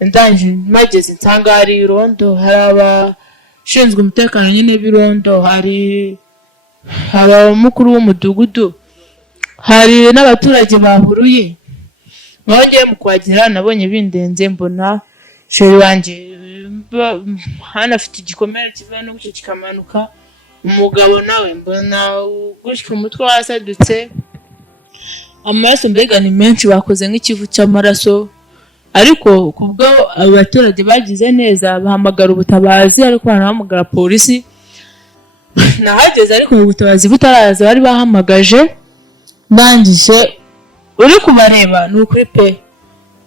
ndangije mageze nsanga hari irondo, hari abashinzwe umutekano nyine b'irondo, hari abamukuru w'umudugudu, hari n'abaturage bahuruye. Ngiye mu kuhagera nabonye bindenze, mbona sheri wanjye hano afite igikomere kiva no gucyo kikamanuka, umugabo nawe mbona gushyika umutwe wasadutse, amaraso mbega ni menshi, bakoze nk'ikivu cy'amaraso. Ariko kubwo abaturage bagize neza bahamagara ubutabazi, ariko banahamagara polisi. Nahageze ariko ubutabazi butaraza bari bahamagaje. Ndangije uri kubareba ni ukuri pe,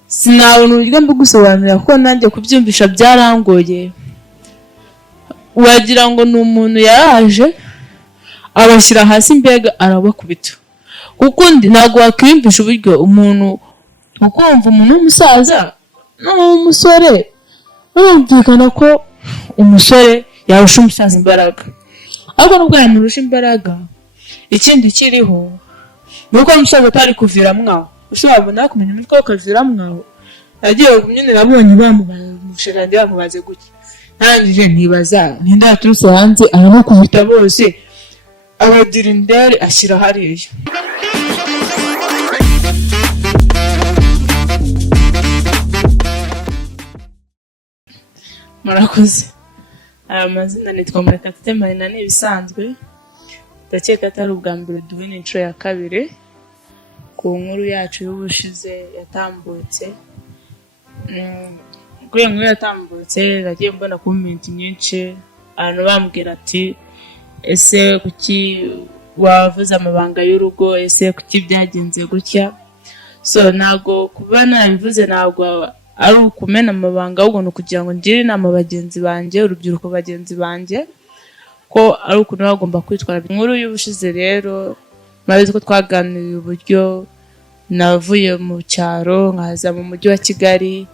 sinabona uburyo mbigusobanurira kuko nanjye kubyumvisha byarangoye. Wagira ngo ni umuntu yaraje abashyira hasi mbega arabakubita, kuko ntabwo wakwiyumvisha uburyo umuntu ukumva umuntu w'umusaza n'umusore bumvikana ko umusore yarusha umusaza imbaraga. Ariko nubwo yamurusha imbaraga, ikindi kiriho nuko umusaza atari kuvira mwaho. Ushobora kumenya umutwe ukavira mwaho. Nagiye kumyene nabonye bamushirandi bamubaze gutya. Nangije nibaza ninde yaturutse hanze aramukubita bose, abadirindere ashyira hariya. Murakoze. Amazina nitwa Murekatete Marina, ni ibisanzwe. Ndakeka atari ubwa mbere duhina inshuro ya kabiri ku nkuru yacu y'ubushize yatambutse. Kuri iyo nkuru yatambutse nagiye mbona comment nyinshi, abantu bambwira ati ese kuki wavuze amabanga y'urugo, ese kuki byagenze gutya. So ntago kuba nabivuze ntabwo ari ukumena amabanga, ahubwo ni ukugira ngo ngire inama bagenzi banjye, urubyiruko bagenzi banjye, ko ari ukuntu bagomba kwitwara. Inkuru y'ubushize rero murabizi ko twaganiriye uburyo navuye mu cyaro nkaza mu mujyi wa Kigali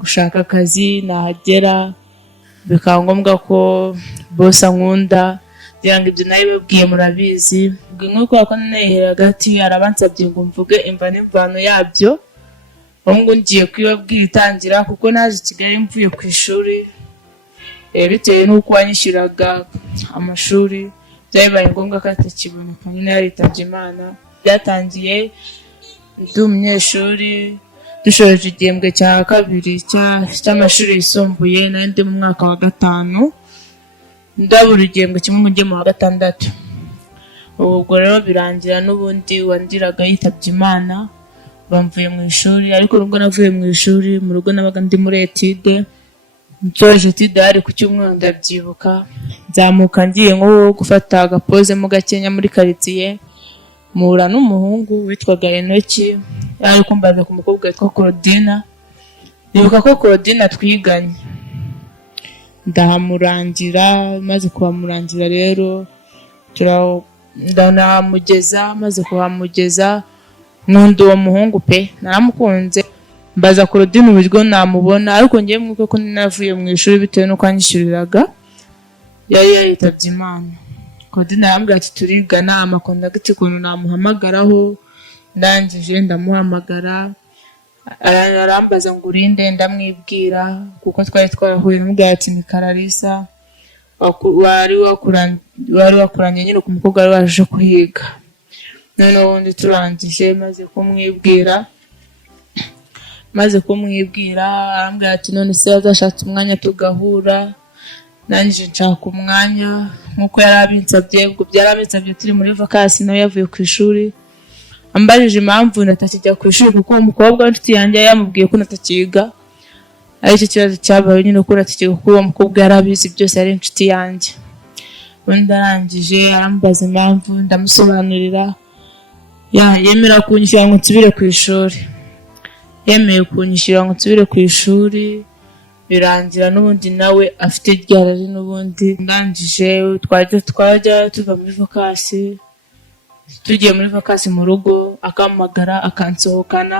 gushaka akazi, nahagera bikaba ngombwa ko boss ankunda, ngira ngo ibyo nayo babwiye murabizi. Nk'uko nahera hagati arabansabye ngo mvuge imva n'imvano yabyo, ngo ngiye kwibabwira itangira kuko naje Kigali mvuye ku ishuri, bitewe n'uko wanyishyuraga amashuri byabaye ngombwa ko atakiboneka, nyine yaritabye Imana. Byatangiye ndi umunyeshuri, dushoje igihembwe cya kabiri cy'amashuri yisumbuye, nari ndi mu mwaka wa 5, ndabura igihembwe kimwe ngo njye mu wa 6. Ubwo rero birangira n'ubundi wandiraga yitabye Imana, bamvuye mu ishuri. Ariko nubwo navuye mu ishuri, mu rugo nabaga ndi muri etide. Nsoje etide hari ku cyumweru ndabyibuka, nzamuka ngiye nko gufata agapoze mu Gakenya muri quartier, muhura n'umuhungu witwaga Enoki, yari kumbaza ku mukobwa witwa Claudine. Nibuka ko Claudine twiganye, ndahamurangira. Maze kuhamurangira rero ndanamugeza, maze kuhamugeza nkunda uwo muhungu pe, naramukunze. Mbaza Claudine uburyo namubona, ariko ngiye mwuko ko navuye mu ishuri bitewe n'uko anyishyuriraga, yari yitabye Imana. Claudine arambwira ati turigana amakondagiti ukuntu namuhamagaraho. Ndangije ndamuhamagara, arambaza ngo urinde, ndamwibwira kuko twari twarahuye. Namubwira ati ni Kararisa, wari wakuranye nyine ku mukobwa wari waje kuhiga. Noneho ubundi turangije maze kumwibwira arambwira ati none se azashatse umwanya tugahura. Nangije nshaka umwanya nkuko yari abinsabye. Ubwo byarabinsabye turi muri vacances, nawe yavuye ku ishuri. Ambajije impamvu natakijya ku ishuri kuko umukobwa w'inshuti yanjye yamubwiye ko natakiga. Aricyo kibazo cyabaye nyine ko natakiga kuko uwo mukobwa yarabizi byose, ari inshuti yanjye. Ubundi arangije arambaza impamvu, ndamusobanurira. Yemera kunyishyura ngo nsubire ku ishuri. Yemeye kunyishyura ngo nsubire ku ishuri, birangira n'ubundi nawe afite ryarari n'ubundi. Ndangije twajya tuva muri vacances, tugiye muri vacances mu rugo akampamagara akansohokana.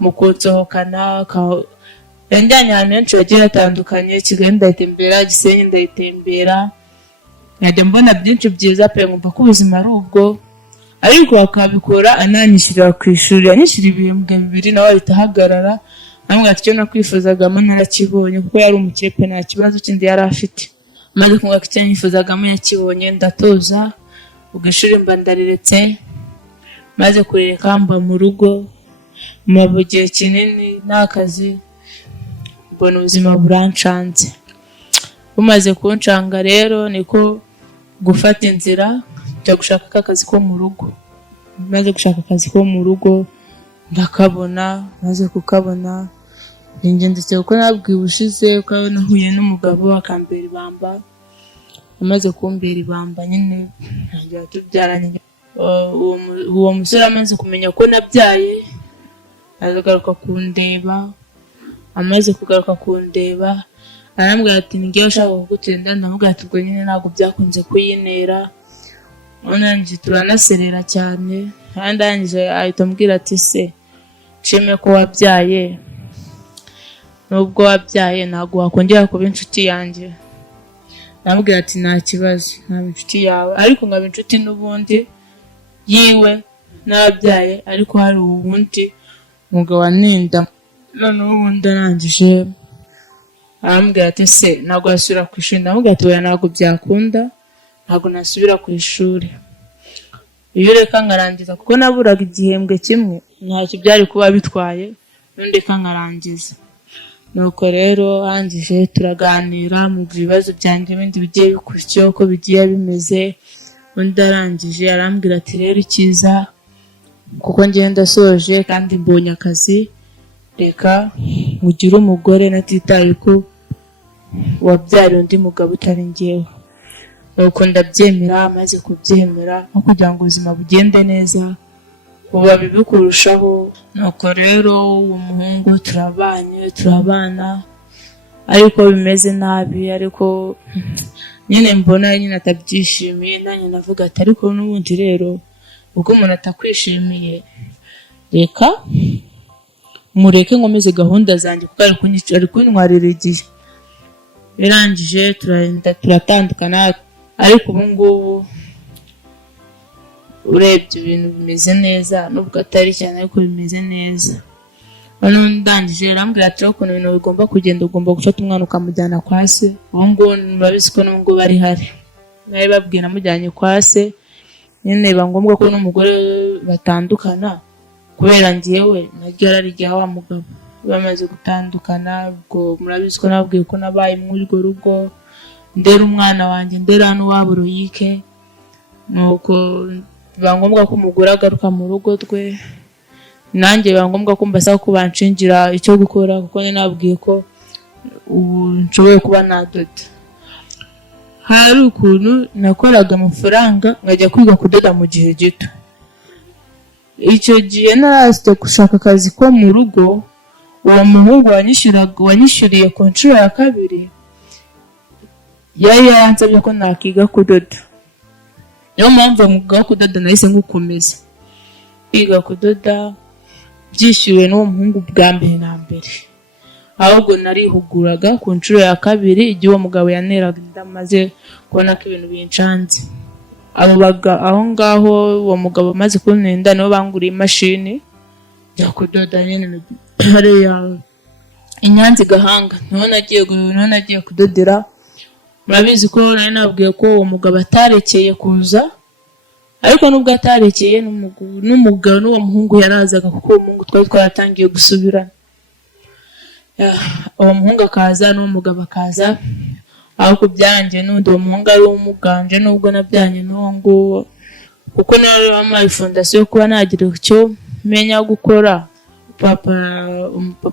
Mu kunsohokana yanjyanye ahantu henshi hagiye hatandukanye, Kigali ndayitembera, Gisenyi ndayitembera, nkajya mbona byinshi byiza pe, nkumva ko ubuzima ari ubwo. Ariko akabikora ananyishyurira ku ishuri, yanyishyura ibihembwe 2 nawe ahita ahagarara Namwe ati cyo nakwifuzagamo narakibonye kuko yari umukire pe nta kibazo kindi yari afite. Maze kumva ko icyo nifuzagamo yakibonye ndatoza ugashuri mba ndariretse. Maze kureka mba mu rugo mu gihe kinini n'akazi mbona ubuzima burancanze. Bumaze kunshanga rero niko gufata inzira cyo gushaka akazi ko mu rugo. Maze gushaka akazi ko mu rugo ndakabona. Maze kukabona ndetse uko nabwiye ubushize ko nahuye n'umugabo akambera ibamba. Amaze kumbera ibamba nyine ntangira tubyaranye. Uwo musore amaze kumenya ko nabyaye azagaruka kundeba. Amaze kugaruka kundeba arambwira ati ngiye ushaka kugutenda. Ndamubwira ati ubwo nyine ntabwo byakunze kuyinera. Nonanje turanaserera cyane kandi arangije ahita ambwira ati se nshime ko wabyaye, nubwo wabyaye ntabwo wakongera kuba inshuti yanjye. Ndamubwira ati nta kibazo nkaba inshuti yawe ariko nkaba inshuti n'ubundi yiwe nabyaye ariko hari ubundi umugabo waninda. Noneho ubundi arangije arambwira ati se ntabwo wasubira ku ishuri. Ndamubwira ati oya ntabwo byakunda, ntabwo nasubira ku ishuri. Iyo reka ngarangiza kuko naburaga igihembwe kimwe ntacyo byari kuba bitwaye n'undi kangarangiza. Nuko rero arangije turaganira mu bibazo byanjye bindi bigiye bikurikiyeho uko bigiye bimeze. Undi arangije arambwira ati rero ikiza kuko ngenda soje kandi mbonye akazi, reka mugire umugore natitaye ko wabyara undi mugabo utari njyewe. Nuko ndabyemera. Maze kubyemera no kugira ngo ubuzima bugende neza uba bibi kurushaho. Nuko rero uwo muhungu turabana ariko bimeze nabi, ariko nyine mbona nyine atabyishimiye. Nanjye navuga ati ariko n'ubundi rero ubwo umuntu atakwishimiye reka mureke nkomeze gahunda zanjye kuko ari kuntwarira igihe. Birangije turatandukana ariko ubu ngubu urebye ibintu bimeze neza nubwo atari cyane ariko bimeze neza. Noneho ndangije arambwira ati ukuntu ibintu bigomba kugenda ugomba gufata umwana ukamujyana kwa se. Ubu ngubu murabizi ko n'ubwo bari hari nawe babwiye namujyanye kwa se. Nyine biba ngombwa ko n'umugore batandukana kubera njyewe naryo ari rya wa mugabo. Bamaze gutandukana ubwo murabizi ko nabwiye ko nabaye muri urwo rugo ndera umwana wanjye ndera n'uwabo Royike. Nuko biba ngombwa ko umugore agaruka mu rugo rwe. Nanjye biba ngombwa ko mbasaba ko banshingira icyo gukora kuko nyine nabwiye ko ubu nshoboye kuba nadoda. Hari ukuntu nakoraga amafaranga nkajya kwiga kudoda mu gihe gito. Icyo gihe naraste gushaka akazi ko mu rugo. Uwo muhungu wanyishyuriye ku nshuro ya kabiri yari yansabye ko nakiga kudoda. Niyo mpamvu umwuga wo kudoda nahise ngukomeza kwiga kudoda byishyuriwe n'uwo muhungu bwa mbere na mbere. Ahubwo narihuguraga ku nshuro ya kabiri igihe uwo mugabo yaneraga ndamaze kubona ko ibintu bincanze. Aho ngaho uwo mugabo maze kuntenda nibo banguriye imashini ya kudoda nyine hariya Inyanza Gahanga. Niho nagiye kudodera. Murabizi ko nari nabwiye ko uwo mugabo atarekeye kuza ariko nubwo atarekeye n'umugabo n'uwo muhungu yarazaga kuko uwo muhungu twari twaratangiye gusubirana. Uwo muhungu akaza n'uwo mugabo akaza aho kubyanjye n'undi uwo muhungu ari umuganje nubwo nabyanye n'uwo nguwo kuko nari amaye fondasiyo kuba nagira icyo menya gukora. Papa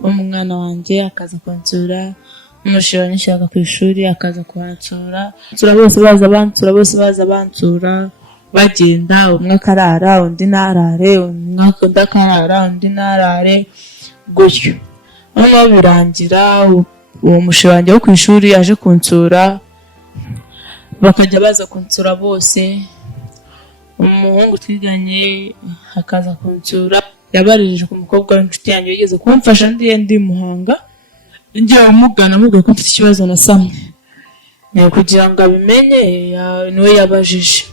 umwana wanjye akaza kunsura n'umushira nishaka ku ishuri akaza kuhansura. Bose baza bansura bagenda umwe akarara undi narare undi akarara undi narare gutyo. Noneho birangira uwo mushira wanjye wo ku ishuri aje kunsura bakajya baza kunsura bose. Umuhungu twiganye akaza kunsura yabarije ku mukobwa w'inshuti yanjye yigeze kumfasha ndi Muhanga. Njye amugana mubwiye ko mfite ikibazo na samwe kugira ngo abimenye niwe yabajije.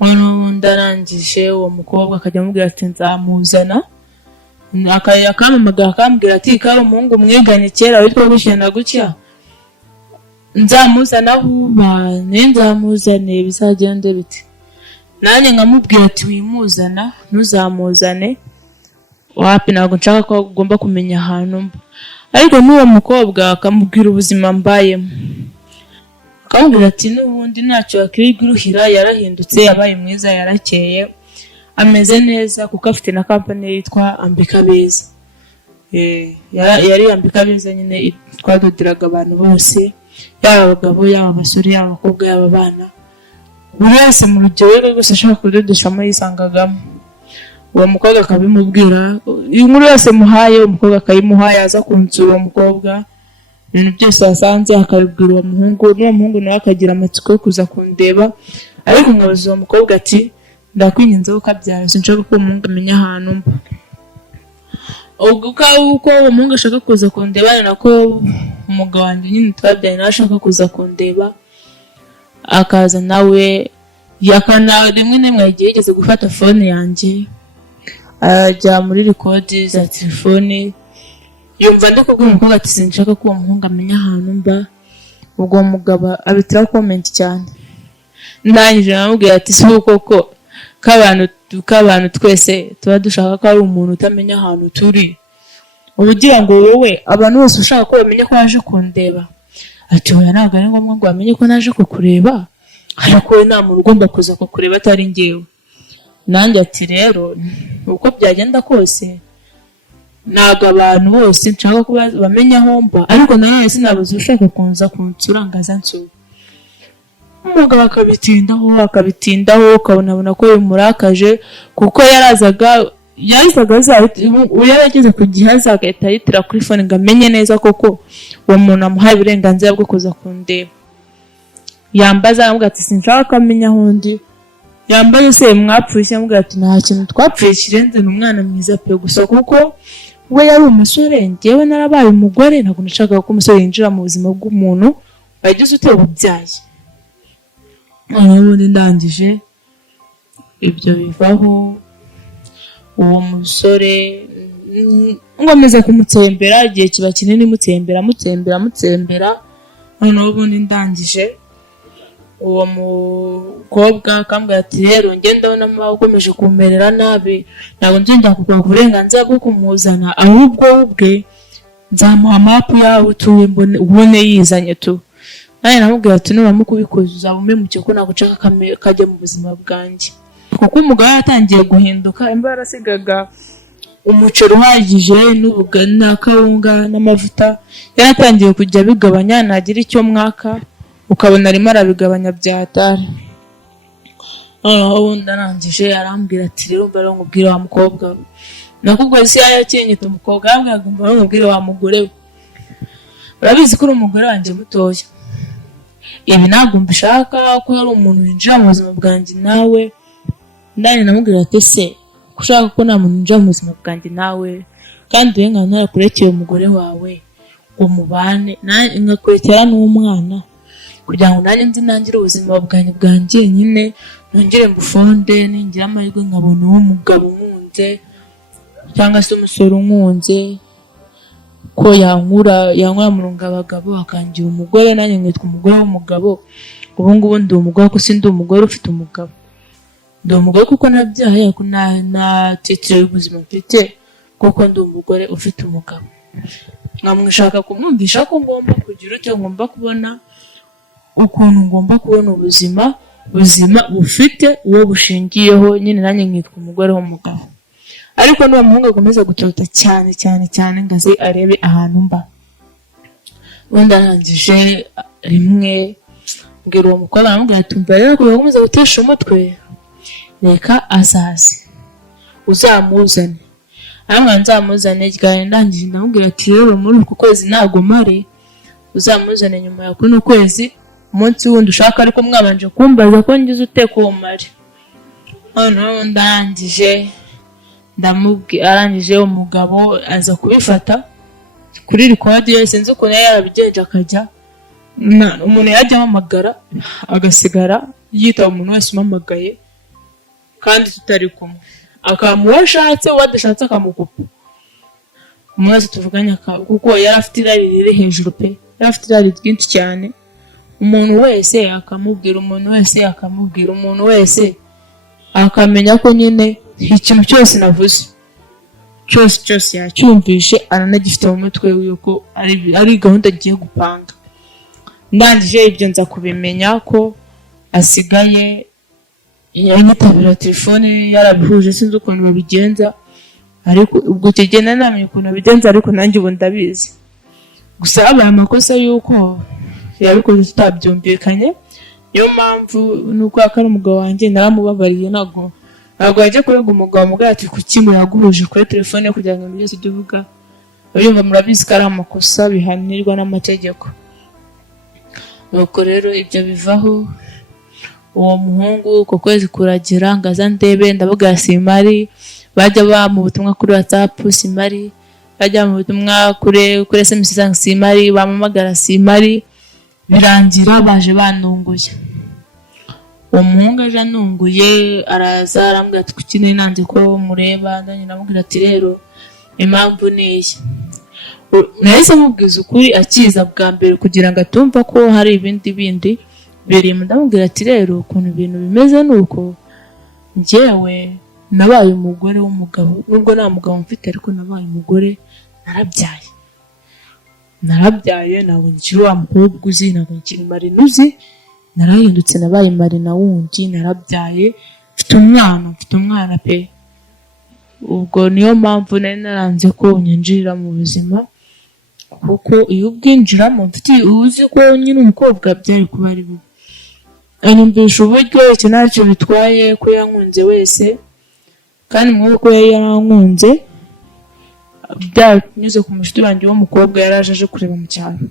Noneho ndarangije uwo mukobwa akajya amubwira ati nzamuzana akamamagara akambwira ati kaba umuhungu mwiganye kera witwa gutya na gutya nzamuzana vuba nzamuzane bizagende biti. Nanjye nkamubwira ati wimuzana ntuzamuzane wapi ntabwo nshaka ko ugomba kumenya ahantu mba. Ariko n'uwo mukobwa akamubwira ubuzima mbayemo akamubwira ati n'ubundi ntacyo akiriguruhira yarahindutse yabaye mwiza yarakeye ameze neza kuko afite na company yitwa Ambika Beza. Yari Ambika Beza nyine twadoderaga abantu bose yaba abagabo yaba abasore yaba abakobwa yaba abana buri wese mu rugero rwose ashaka kudodeshamo yisangagamo. Uwo mukobwa akabimubwira inkuru yose muhaye umukobwa akayimuha yaza kunsura uwo mukobwa ibintu byose asanze akabibwira uwo muhungu n'uwo muhungu nawe akagira amatsiko yo kuza kundeba. Ariko nkabaza uwo mukobwa ati ndakwinginze ko kabyara sinshaka ko umuhungu amenya ahantu mba. Uko uwo muhungu ashaka kuza kundeba nako umugabo wanjye nyine twabyanye nawe ashaka kuza kundeba akaza nawe yakana rimwe n'imwe yagiye yigeze gufata phone yanjye ajya muri record za telefone yumva ndakubwira umukobwa ati sinshaka ko uwo muhungu amenya ahantu mba. Ubwo mugabo abitira comment cyane ndangije namubwira ati si koko k'abantu twese tuba dushaka ko ari umuntu utamenya ahantu turi ubugira ngo wowe abantu bose ushaka ko bamenya ko naje kundeba. Ati oya ntabwo ari ngombwa ngo bamenye ko naje kukureba ariko nta muntu ugomba kuza kukureba atari njyewe. Nanjye ati rero uko byagenda kose ntabwo abantu bose nshaka ko bamenya aho mba ariko nawe sinabuze ushaka kunza kunsurangaza nsura. Umugabo akabitindaho ukabona ko bimurakaje kuko yarazaga yarageze ku gihe azagahita yitira kuri phone ngo amenye neza koko uwo muntu amuhaye uburenganzira bwo kuza kundeba. Yambaza amubwira ati sinshaka ko amenya aho ndi. Yambaye se mwapfuye amubwira ati nta kintu twapfuye kirenze n'umwana mwiza pe gusa kuko we yari umusore njyewe narabaye umugore ntabwo nashakaga ko umusore yinjira mu buzima bw'umuntu wagize uteye ububyaye. Ubundi ndangije ibyo bivaho uwo musore ngomeza kumutsembera igihe kiba kinini mutsembera noneho ubundi ndangije uwo mukobwa akambwira ati rero ngenda ndabona ukomeje kumerera nabi ntabwo nzongera kuguha uburenganzira bwo kumuzana ahubwo ubwe nzamuha map yawe utuye ubone yizanye tu. Naye namubwira ati nuramuka ubikoze uzaba umemukiye ko ntabwo nshaka kajya mu buzima bwanjye kuko umugabo yatangiye guhinduka imbara asigaga umuceri uhagije n'ubugari n'akawunga n'amavuta yaratangiye kujya bigabanya nagira icyo mwaka ukabona arimo arabigabanya byatari. Ubundi arangije arambwira ati rero mbara nkubwire wa mukobwa nakubwo isi yakenyeta umukobwa yambwiraga mbara nkubwire wa mugore we urabizi ko uri umugore wanjye mutoya ibi ntabwo mbishaka ko hari umuntu winjira mu buzima bwanjye nawe. Ndani namubwira ati se kushaka ko nta muntu winjira mu buzima bwanjye nawe kandi we nkaba narakurekeye umugore wawe ngo mubane nkakurekera n'umwana kugira ngo nanjye nzi nangire ubuzima bwanjye nyine nongere mbufonde ningira amahirwe nkabona uwo mugabo unkunze cyangwa se umusore unkunze ko yankura mu rungabagabo akangira umugore nanjye nkitwa umugore w'umugabo. Ubu ngubu ndi umugore ko sindi umugore ufite umugabo ndi umugore kuko nabyaye natitire ubuzima mfite kuko ndi umugore ufite umugabo. Nkamwishaka kumwumvisha ko ngomba kugira icyo ngomba kubona ukuntu ngomba kubona ubuzima bufite uwo bushingiyeho nyine nanjye nkitwa umugore w'umugabo. Ariko n'uwo muhungu akomeza gutota cyane ngaze arebe ahantu mba. Ubundi arangije rimwe mbwira uwo mukobwa aramubwira ati umva rero kuba ukomeza gutesha umutwe reka azaze uzamuzane. Aramubwira nzamuzane ryari ndangije ndamubwira ati rero muri uku kwezi ntabwo mare uzamuzane nyuma ya kuno kwezi umunsi wundi ushaka ariko mwabanje kumbaza ko ngize uteka uwo mare. Noneho ndangije arangije umugabo aza kubifata kuri record yose sinzi ukuntu yarabigenje akajya umuntu yajya amamagara agasigara yita umuntu wese umamagaye kandi tutari kumwe akamuha ashatse wadashatse akamukupa umuntu wese tuvuganye kuko yari afite irari riri hejuru pe, yari afite irari ryinshi cyane, umuntu wese akamubwira, umuntu wese akamenya ko nyine ikintu cyose navuze cyose yacyumvishe, aranagifite mu mutwe yuko ari gahunda agiye gupanga. Ndangije ibyo nza kubimenya ko asigaye yanyitabira telefone yarabihuje, sinzi ukuntu babigenza, ariko ubwo kigenda namenye ukuntu babigenza, ariko nanjye ubu ndabizi. Gusa habaye amakosa yuko yabikoze tutabyumvikanye, niyo mpamvu nuko akari umugabo wanjye naramubabariye, ntabwo yajya kurega umugabo mugabo ati kuki yaguhuje kuri telefone kugira ngo byose ibyo uvuga urumva, murabizi ko ari amakosa bihanirwa n'amategeko. Nuko rero ibyo bivaho, uwo muhungu uko kwezi kuragira ngaza ndebe, ndavuga simari, bajya mu butumwa kuri WhatsApp simari, bajya mu butumwa kuri SMS simari, bamamagara simari, birangira baje banunguye. Uwo muhungu aje anunguye, araza arambwira ati kuki nanze ko mureba, nanjye namubwira ati rero impamvu ni iyi. Nahise mubwiza ukuri akiza bwa mbere kugira ngo atumva ko hari ibindi birimo. Ndamubwira ati rero ukuntu ibintu bimeze nuko njyewe nabaye umugore w'umugabo, nubwo nta mugabo mfite ariko nabaye umugore, narabyaye, ntabwo nkiri wa mukobwa uzi, ntabwo nkiri marina uzi, narahindutse nabaye marina wundi, narabyaye, mfite umwana pe. Ubwo niyo mpamvu nari naranze ko unyinjirira mu buzima, kuko iyo ubwinjiramo mfite uzi ko nyine umukobwa byari kuba ari bibi. Anyumvisha uburyo icyo ntacyo bitwaye ko yankunze wese, kandi mwuko yari yarankunze byanyuze ku mushuti wanjye w'umukobwa yaraje aje kureba mu cyaro.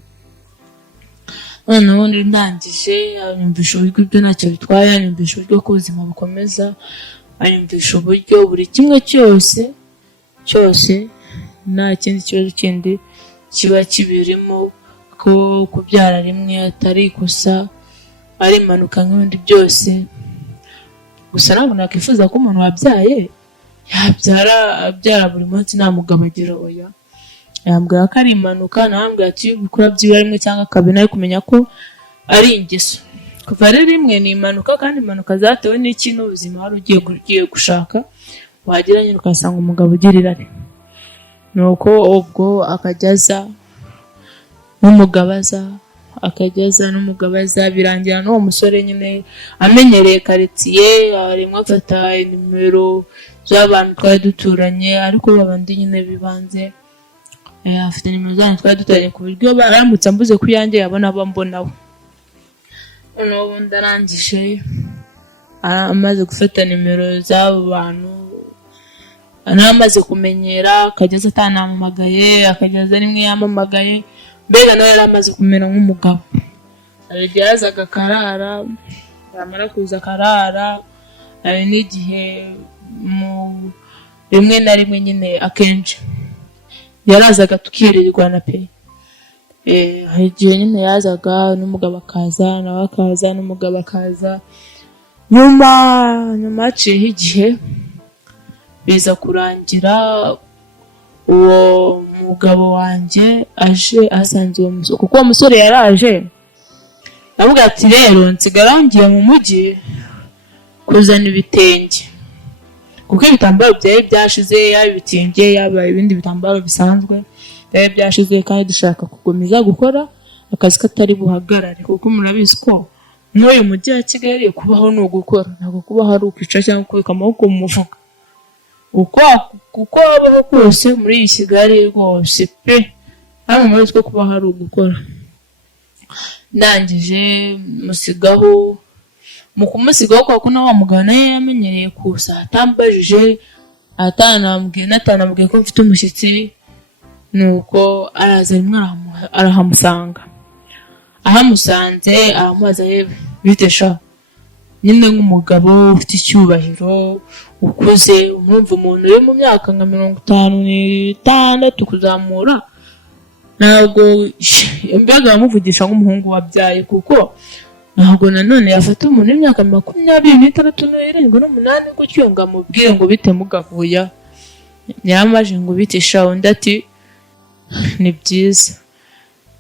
Noneho ndangije anyumvisha uburyo ibyo ntacyo bitwaye, anyumvisha uburyo ko ubuzima bukomeza, anyumvisha uburyo buri kimwe cyose nta kindi kibazo kindi kiba kibirimo, ko kubyara rimwe atari ikosa, ari impanuka nk'ibindi byose. Gusa ntabwo nakwifuza ko umuntu wabyaye abyara buri munsi nta mugabo agira, oya. Yambwira ko ari impanuka, nambwira ati bikora byibura rimwe cyangwa kabiri, nawe kumenya ko ari ingeso. Kuva rero rimwe ni impanuka, kandi impanuka zatewe n'ikintu ubuzima wari ugiye gushaka, wagira nyine ukasanga umugabo ugira irari. Nuko ubwo akajyaza n'umugabo aza, birangira n'uwo musore nyine amenyereye quartier, arimo afata nimero z'abantu twari duturanye, ariko babandi nyine bibanze, afite nimero z'abantu twari duturanye ku buryo baramutse ambuze ku yanjye yabona bambonaho. Noneho ndarangije, amaze gufata nimero z'abo bantu, anamaze kumenyera, akageza atanamamagaye, akageza rimwe yamamagaye, mbega nawe yari amaze kumera nk'umugabo. Yazaga akarara, yamara kuza akarara, n'igihe rimwe na rimwe nyine akenshi yarazaga tukirirwana pe. Hari igihe nyine yazaga n'umugabo akaza, nawe akaza, n'umugabo akaza. Nyuma haciyeho igihe biza kurangira, uwo mugabo wanjye aje asanze uwo musore, kuko uwo musore yaraje, navuga ati rero nsigara ngiye mu mujyi kuzana ibitenge, kuko ibitambaro byari byashize, yaba ibitenge yaba ibindi bitambaro bisanzwe byari byashize, kandi dushaka gukomeza gukora akazi katari buhagarare, kuko murabizi ko n'uyu mujyi wa Kigali kubaho ni ugukora, ntabwo kubaho ari ukwicara cyangwa kubika amaboko mu mufuka. Kuko habaho kose muri iyi Kigali rwose pe, hano muri two kubaho ari ugukora. Ndangije musigaho, mu kumusigaho kuko nawe mugabo nawe yamenyereye kuza, atambajije, atanambwiye ko mfite umushyitsi. Nuko araza rimwe arahamusanga, ahamusanze aramubaza bite sha, nyine nk'umugabo ufite icyubahiro ukuze, umwumva umuntu uri mu myaka nka 56 kuzamura, ntabwo mbega bamuvugisha nk'umuhungu wabyaye, kuko ntabwo nanone yafata umuntu w'imyaka 26 n'umunani gutyo ngo amubwire ngo bite mugavuya. Yamaje ngo bite sha, undi ati ni byiza.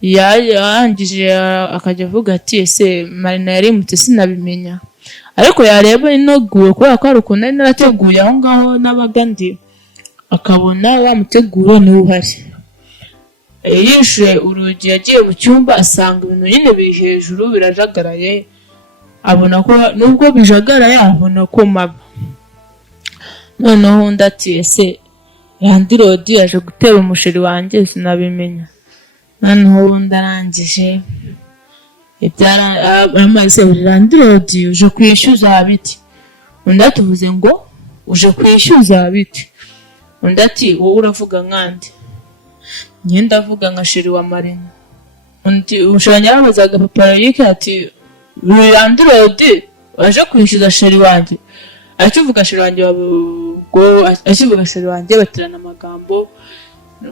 Yarangije akajya avuga ati ese Marina yarimutse sinabimenya, ariko yareba inoguwe kubera ko hari ukuntu nari narateguye aho ngaho n'abaga ndi, akabona wa muteguro niwe uhari. Yishuye urugi yagiye mu cyumba asanga ibintu nyine biri hejuru birajagaraye, abona ko nubwo bijagaraye abona ko maba. Noneho undi ati ese Landirodi yaje gutera umusheri wanjye sinabimenya. Noneho undi arangije amaze Landirodi uje kwishyuza biti. Undi atuvuze ngo uje kwishyuza biti. Undi ati wowe uravuga nkandi. Njye ndavuga nka sheri wa Marina. Undi ushanya yabazaga papa Eric ati Landirodi waje kwishyuza sheri wanjye. Akivuga sheri wanjye akivuga sheri wanjye batirana amagambo.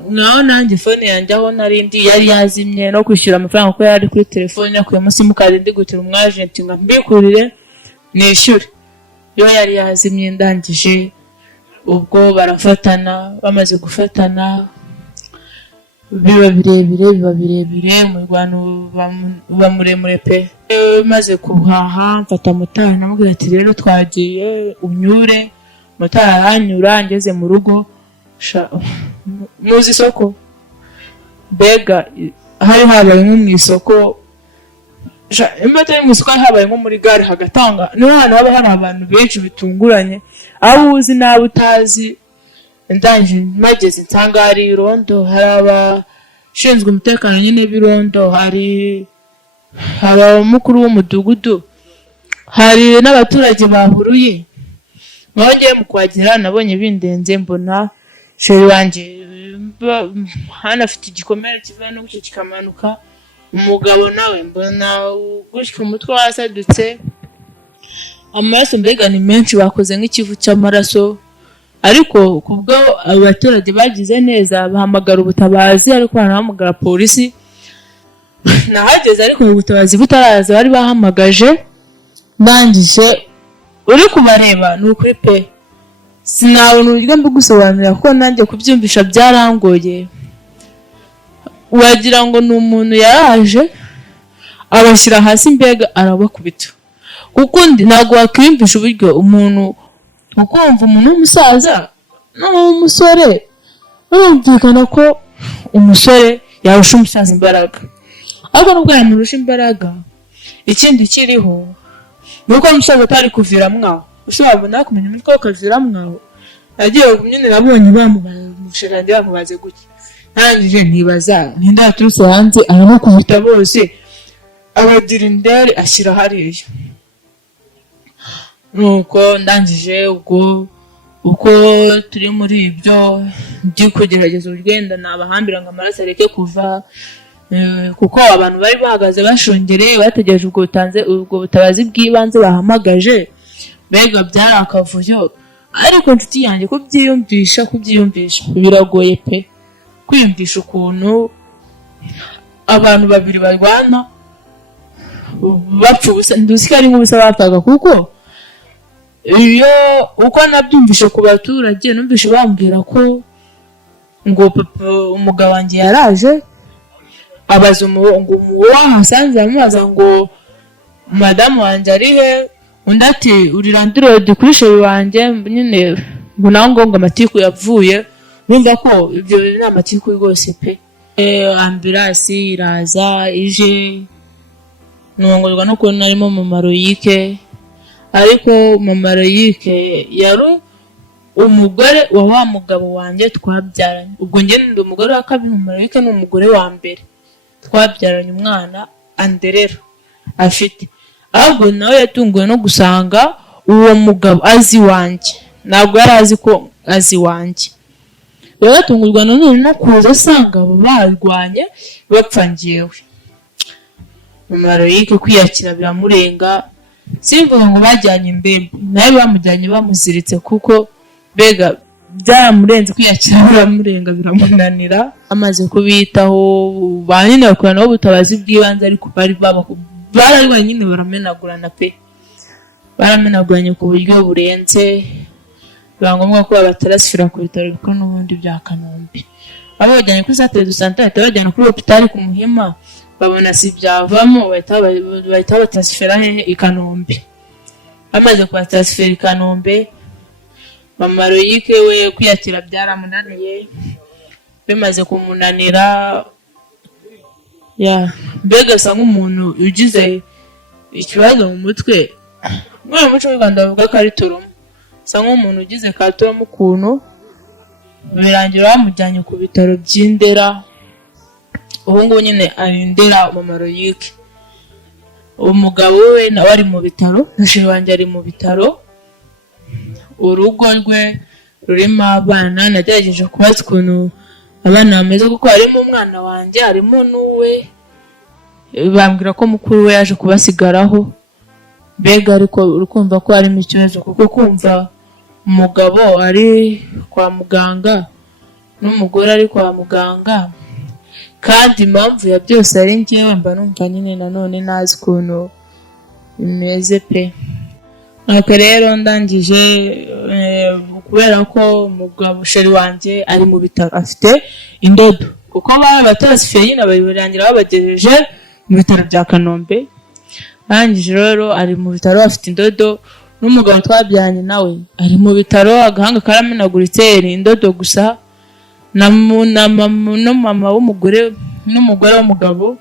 Naho nanjye phone yanjye aho narindi yari yazimye no kwishyura amafaranga kuko yari kuri telefone yakuyemo simukadi ndi gutira umwagenti ngo mbikurire nishyure. Yo yari yazimye ndangije ubwo barafatana, bamaze gufatana biba birebire mu Rwanda uba muremure pe. Maze kuhaha mfata motari namubwira ati rero twagiye unyure. Motari aranyura ngeze mu rugo muzi isoko mbega hari habaye nko mu isoko, imata mu isoko habaye nko muri gare hagatanga niho hano haba hari abantu benshi bitunguranye aho uzi nawe utazi. Ndangije mageze nsanga hari irondo, hari abashinzwe umutekano nyine b'irondo, hari abamukuru w'umudugudu, hari n'abaturage bahuruye. Ngiye mu kwagera nabonye bindenze, mbona sheri wanjye hano afite igikomere kiva no gucyo kikamanuka. Umugabo nawe mbona gushika umutwe wasadutse, amaraso mbega ni menshi, bakoze nk'ikivu cy'amaraso. Ariko kubwo abaturage bagize neza bahamagara ubutabazi, ariko banahamagara polisi. Nahageze ariko ubutabazi butaraza bari bahamagaje. Ndangije uri kubareba ni ukuri pe sinabona uburyo mbigusobanurira kuko nanjye kubyumvisha byarangoye. Wagira ngo ni umuntu yaraje abashyira hasi mbega arabakubita, kuko ntabwo wakwiyumvisha uburyo umuntu ukumva umuntu w'umusaza n'umusore urumvikana ko umusore yarusha umusaza imbaraga, ariko nubwo yamurusha imbaraga ikindi kiriho nuko umusaza atari kuvira mwaho. Ushobora kumenya umutwe ukavira mwaho. Nagiye kumyene nabonye bamushiranje bamubaze gutya. Nangije ntibaza ninda turuse hanze arimo kubita bose abadirindere ashyira hariya. Nuko ndangije uko turi muri ibyo ndi kugerageza urugendo nabahambira ngo amaraso areke kuva, kuko abantu bari bahagaze bashongereye bategereje ubwo butabazi bw'ibanze bahamagaje. Mbega byari akavuyo, ariko nshuti yanjye kubyiyumvisha biragoye pe. Kwiyumvisha ukuntu abantu babiri barwana bapfa ubusa, nduzi ko ari nk'ubusa bapfaga, kuko iyo uko nabyumvishe ku baturage numvishe bambwira ko ngo papa umugabo wanjye yaraje abaza umuhungu wahasanze amubaza ngo madamu wanjye ari he. Undi ati uri Landirodi kuri sheri wanjye nyine ngo nango ngo amatiku yavuye. Urumva ko ibyo ni amatiku rwose pe. Ambulance iraza ije nongorwa no kubona arimo mu Maroyike, ariko mu Maroyike yari umugore wa wa mugabo wanjye twabyaranye. Ubwo njye ndi umugore wa kabiri, mu Maroyike ni umugore wa mbere twabyaranye umwana Anderero afite. Ahubwo nawe yatunguwe no gusanga uwo mugabo azi wanjye, ntabwo yari azi ko azi wanjye. Yaratungurwa none no kuza asanga barwanye bapfa ngewe. Mu Maroyike kwiyakira biramurenga, simvuga ngo bajyanye imbembe, nawe bamujyanye bamuziritse, kuko mbega byamurenze kwiyakira biramurenga biramunanira. Amaze kubitaho banyine bakoranaho ubutabazi bw'ibanze, ariko bararwanye nyine baramenagurana pe. Baramenaguranye ku buryo burenze, biba ngombwa ko batarasifira ku bitaro bikuru n'ubundi bya Kanombe. abo bajyanye kuri centre de santé bahita bajyana kuri hôpital ku Muhima, babona si byavamo bahita batransfera hehe i Kanombe. Amaze kwa transfer i Kanombe, mama Loyike we kwiyakira byaramunaniye, bimaze kumunanira mbega asa nk'umuntu ugize ikibazo mu mutwe. Mwana muco w'u Rwanda bavuga ko ari turumu, asa nk'umuntu ugize katurumu ukuntu, birangira bamujyanye ku bitaro by'Indera. Ubu ngubu nyine ari Ndera mama Loyike. Umugabo we nawe ari mu bitaro, nashiri wanjye ari mu bitaro. Urugo rwe rurimo abana, nagerageje kubaza ukuntu abana bameze kuko harimo umwana wanjye, harimo n'uwe, bambwira ko mukuru we yaje kubasigaraho. Mbega ariko urukumva ko harimo ikibazo, kuko kumva umugabo ari kwa muganga n'umugore ari kwa muganga, kandi impamvu ya byose ari njyewe, mba numva nyine nanone nazi ukuntu bimeze pe. Nuko rero ndangije, kubera ko umugabo sheri wanjye ari mu bitaro afite indodo, kuko batarasifiye nyine babirangira babagejeje mu bitaro bya Kanombe. Ndangije rero ari mu bitaro afite indodo, n'umugabo twabyanye nawe ari mu bitaro, agahanga karamenaguritse, indodo gusa. Na mama w'umugore n'umugore w'umugabo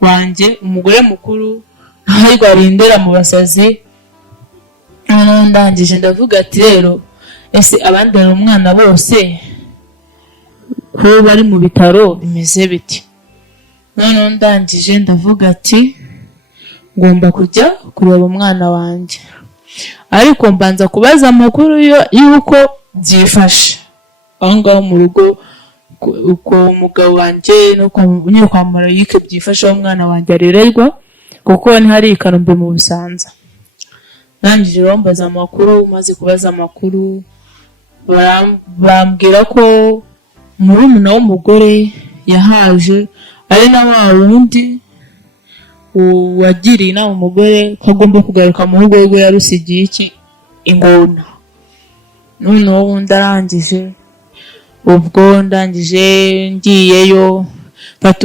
wanjye, umugore mukuru ntabwo arindira mu basazi. Ndangije ndavuga ati rero ese abandi bari umwana bose ko bari mu bitaro bimeze biti. Noneho ndangije ndavuga ati ngomba kujya kureba umwana wanjye, ariko mbanza kubaza amakuru y'uko byifashe aho ngaho mu rugo, uko umugabo wanjye no kwa mama Loyike byifashe aho umwana wanjye arererwa, kuko ntihari i Kanombe mu Busanza. Ndangije rero mbaza amakuru, maze kubaza amakuru bambwira ko murumuna w'umugore yahaje, ari na wa wundi wagiriye inama umugore ko agomba kugaruka mu rugo rwe yarusigiye iki ingona. Noneho ndarangije, ubwo ndangije ngiyeyo,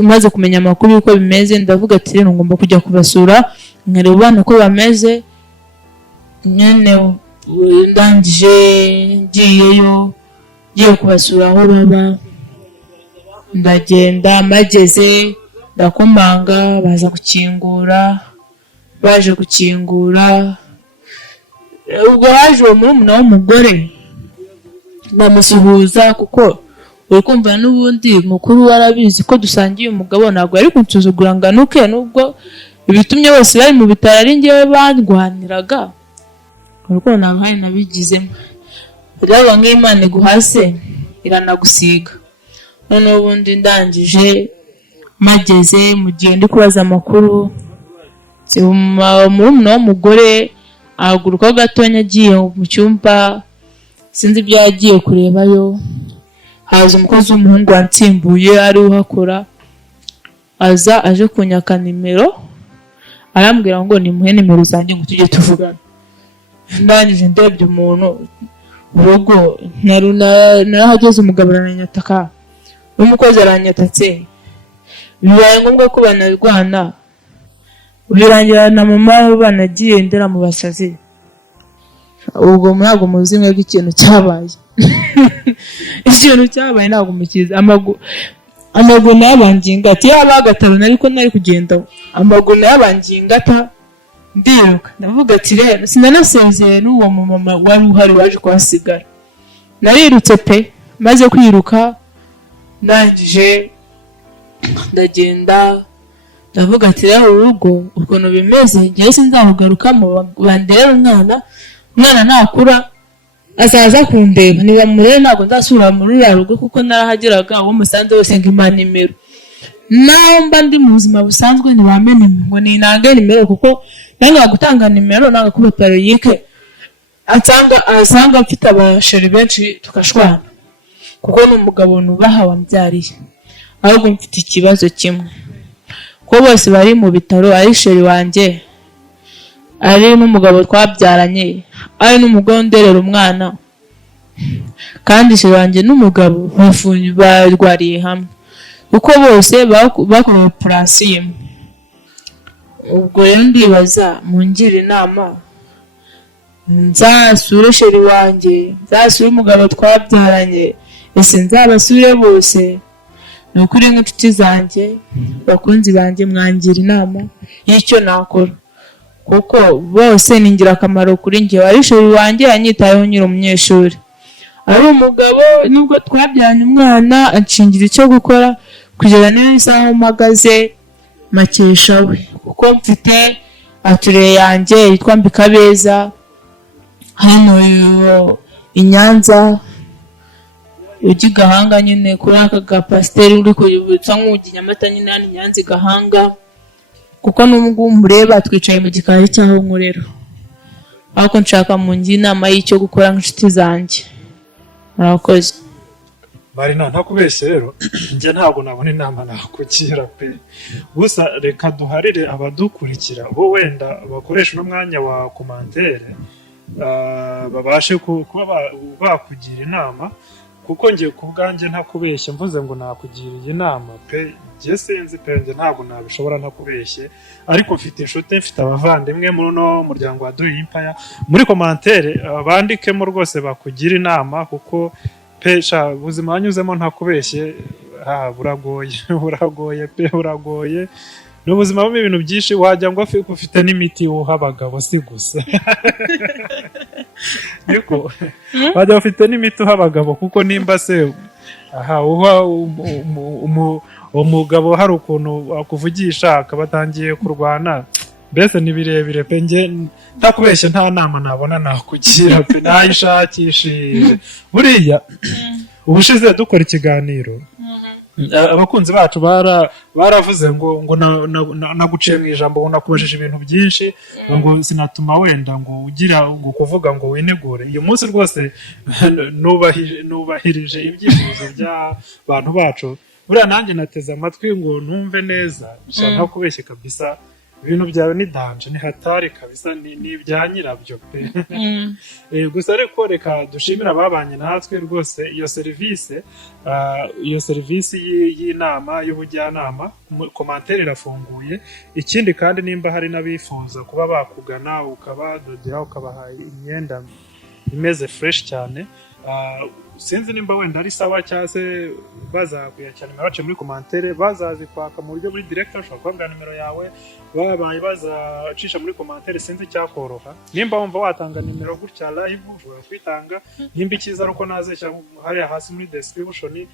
maze kumenya amakuru y'uko bimeze, ndavuga ati rero ngomba kujya kubasura nkareba abana uko bameze. Nyine ndangije ngiyeyo, ngiye kubasura aho baba, ndagenda mageze ndakomanga, baza gukingura. Baje gukingura, ubwo haje uwo murumuna w'umugore bamusuhuza, kuko uri kumva n'ubundi mukuru warabizi ko dusangiye umugabo, ntabwo ari kunsuzugura nganuke, nubwo ibitumye bose bari mu bitaro ari njyewe bandwaniraga, kuko ntabwo hari nabigizemo. Rero nk'Imana iguhase iranagusiga. Noneho ubundi ndangije mageze, mu gihe ndi kubaza amakuru, murumuna w'umugore ahaguruka gatonya agiye mu cyumba, sinzi ibyo yagiye kurebayo. Haza umukozi w'umuhungu wansimbuye ari uhakora, aza aje kunyaka nimero, arambwira ngo nimuhe nimero zanjye ngo tujye tuvugana. Ndangije ndebye umuntu, urugo narahageze, umugabo aranyataka n'umukozi aranyatatse, bibaye ngombwa ko banarwana, birangira na mama banagiye Ndera mu basazi. Ubwo ntabwo muzi mwebwe ikintu cyabaye. Ikintu cyabaye ntabwo mukizi. Amaguru y'abangingata y'abagataro ariko nari kugenda, amaguru y'abangingata ndiruka. Ndavuga ati rero sinanasezeye n'uwo mama wari uhari waje kuhasigara. Narirutse pe, maze kwiruka ndangije ndagenda, ndavuga ati rero urugo ukuntu bimeze ngiye sinzarugarukamo, bandera umwana nakura azaza kundeba, niba murere ntabwo ndasubira muri uriya rugo, kuko narahageraga uwo musanze wose ngo impa nimero. Naho mba ndi mu buzima busanzwe ntibamenye ngo ninange nimero, kuko nanga gutanga nimero, nanga kuba Papa Loyike asanga mfite abasheri benshi tukashwana, kuko n'umugabo nubaha wambyariye. Ahubwo mfite ikibazo kimwe, ko bose bari mu bitaro, ari sheri wanjye, ari n'umugabo twabyaranye, ari n'umugabo nderera umwana, kandi sheri wanjye n'umugabo barwariye hamwe kuko bose bakorewe operasiyo imwe. Ubwo rero ndibaza mungire inama, nzasure sheri wanjye, nzasure umugabo twabyaranye, ese nzabasure bose? Ni ukuri nk'inshuti zanjye, bakunzi banjye, mwangira inama y'icyo nakora kuko bose ni ingirakamaro kuri njye. Ari sheri wanjye yanyitayeho nkiri umunyeshuri, ari umugabo nubwo twabyaranye umwana anshingira icyo gukora kugera n'iyo isaha mpagaze makesha we, kuko mfite atelier yanjye yitwa Mbikabeza hano i Nyanza ujya Gahanga nyine kuri aka gapasiteri uri kuyibutsa nk'ujya Nyamata nyine hano Nyanza Gahanga, kuko n'ubwo mureba twicaye mu gikari cyaho nkorera. Ariko nshaka mungira inama y'icyo gukora nk'inshuti zanjye. Murakoze. Marina, ntakubeshye rero njye ntabwo nabona inama nakugira pe. Gusa reka duharire abadukurikira bo wenda bakoresha n'umwanya wa commentaire babashe kuba bakugira inama, kuko ngiye ku bwanjye ntakubeshye mvuze ngo nakugiriye inama pe, njye sinzi pe, njye ntabwo nabishobora ntakubeshye. Ariko mfite inshuti, mfite abavandimwe muri no muryango wa Doing Empire, muri commentaire bandikemo rwose bakugira inama, kuko pesha ubuzima wanyuzemo ntakubeshye buragoye pe, buragoye. N'ubuzima bumwe ibintu byinshi wajya ngo ufite n'imiti uha abagabo si gusa niko wajya ufite n'imiti uha abagabo, kuko nimba se uha umugabo hari ukuntu akuvugisha akaba atangiye kurwana, mbese ni birebire pe. Njye ntakubeshye nta nama nabona nakugira pe, nayishakishije. Buriya ubushize dukora ikiganiro abakunzi bacu baravuze ngo naguciye mu ijambo, ngo nakubajije ibintu byinshi, ngo sinatuma wenda ngo ugira ngo kuvuga ngo winegure. Uyu munsi rwose nubahirije ibyifuzo by'abantu bacu. Buriya nanjye nateze amatwi ngo ntumve neza, nshaka kubeshya kabisa. Ibintu byawe ni danje, ni hatari kabisa, ni ibya nyirabyo pe. Gusa ariko reka dushimira ababanye natwe rwose. Iyo serivisi y'inama y'ubujyanama, commentaire irafunguye. Ikindi kandi nimba hari n'abifuza kuba bakugana ukabadodera ukabaha imyenda imeze fresh cyane, sinzi nimba wenda ari sawa cyangwa se bazakuyakira nimero yacu muri commentaire, bazazikwaka mu buryo buri direct, ushobora kubabwira nimero yawe, babaye bazacisha muri commentaire, sinzi cyakoroha. Nimba wumva watanga nimero gutya live ushobora kwitanga, nimba ikiza ari uko nazeshya hariya hasi muri description,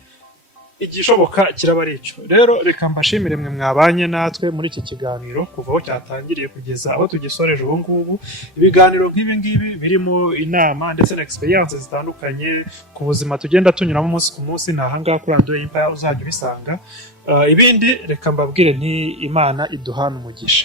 igishoboka kiraba ari ico. Rero reka mbashimire mwe mwabanye natwe muri iki kiganiro kuva aho cyatangiriye kugeza aho tugisoreje ubu ngubu. Ibiganiro nk'ibi ngibi birimo inama ndetse na experience zitandukanye ku buzima tugenda tunyuramo umunsi ku munsi, nta hanga kuri Doing Empire uzajya ubisanga. Ibindi reka mbabwire nti Imana iduhana umugisha.